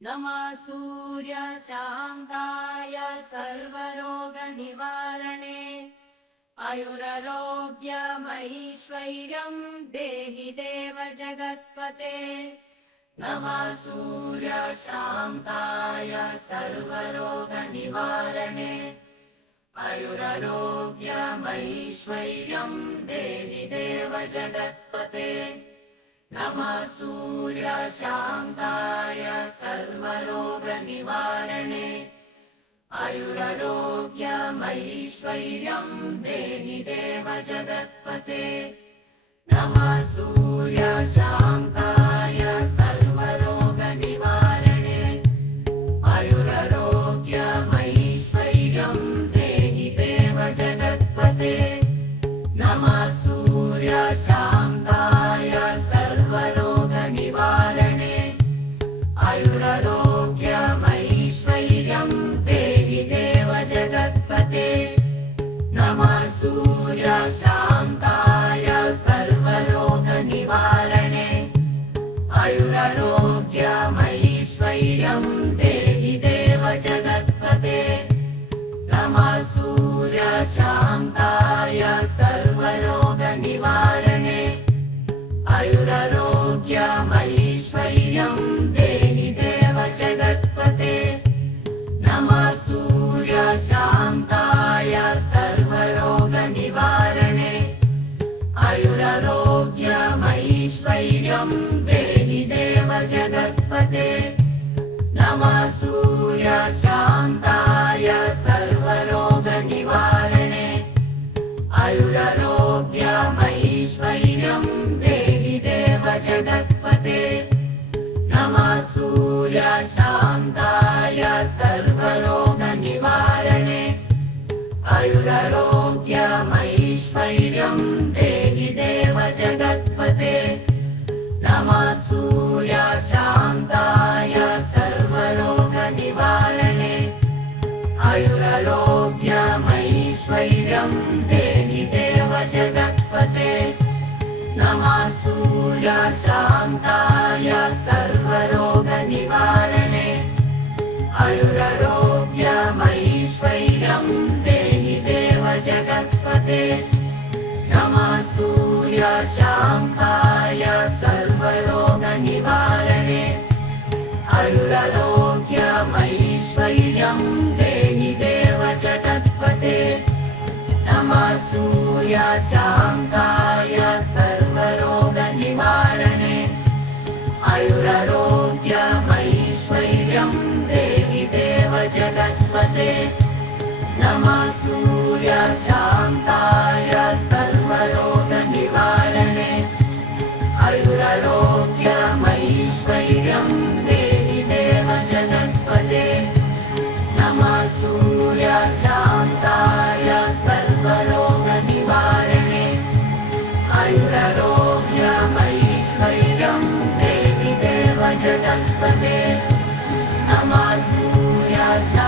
नमः सूर्यशान्ताय सर्वरोगनिवारणे आयुरारोग्यमैश्वर्यं देहि देव जगत्पते। नमः सूर्यशान्ताय सर्वरोगनिवारणे आयुरारोग्यमैश्वर्यं देहि देव जगत्पते। नमः सूर्यशान्ताय सर्वरोगनिवारणे आयुरारोग्यमैश्वर्यं देहि देव जगत्पते। नमः सूर्यशान्ताय सर्वरोगनिवारणे आयुरारोग्यमैश्वर्यं देहि देव जगत्पते। नमः सूर्यशान्ताय सर्वरोगनिवारणे आयुरारोग्यमैश्वर्यं देहि देव जगत्पते। नमः सूर्यशान्ताय सर्वरोगनिवारणे आयुरारोग्यमैश्वर्यं देहि देव जगत्पते। नमः सूर्यशान्ताय सर्वरोगनिवारणे आयुरारोग्यमैश्वर्यं देहि देव जगत्पते। नमः सूर्यशान्ताय सर्वरोगनिवारणे आयुरारोग्यमैश्वर्यं देहि देव जगत्पते। नमः सूर्यशान्ताय सर्वरोगनिवारणे आयुरारोग्यमैश्वर्यं देहि देव जगत्पते। नमः सूर्यशान्ताय सर्वरोगनिवारणे आयुरारोग्यमैश्वर्यं देहि देव जगत्पते। नमः सूर्यशान्ताय सर्वरोगनिवारणे आयुरारोग्यमैश्वर्यं देहि देव जगत्पते। नमः सूर्यशान्ताय सर्वरोगनिवारणे आयुरारोग्यमैश्वर्यं देहि देव जगत्पते। नमः सूर्यशान्ताय सर्वरोगनिवारणे आयुरारोग्यमैश्वर्यं देहि देव जगत्पते। नमः सूर्यशान्ताय सर्वरोगनिवारणे आयुरारोग्यमैश्वर्यं देहि देव जगत्पते। नमः सूर्यशान्ताय सर्वरोगनिवारणे आयुरारोग्यमैश्वर्यं देहि देव जगत्पते। नमः सूर्यशान्ताय सर्वरोगनिवारणे आयुरारोग्यमैश्वर्यं देहि देव जगत्पते। नमः सूर्यशान्ताय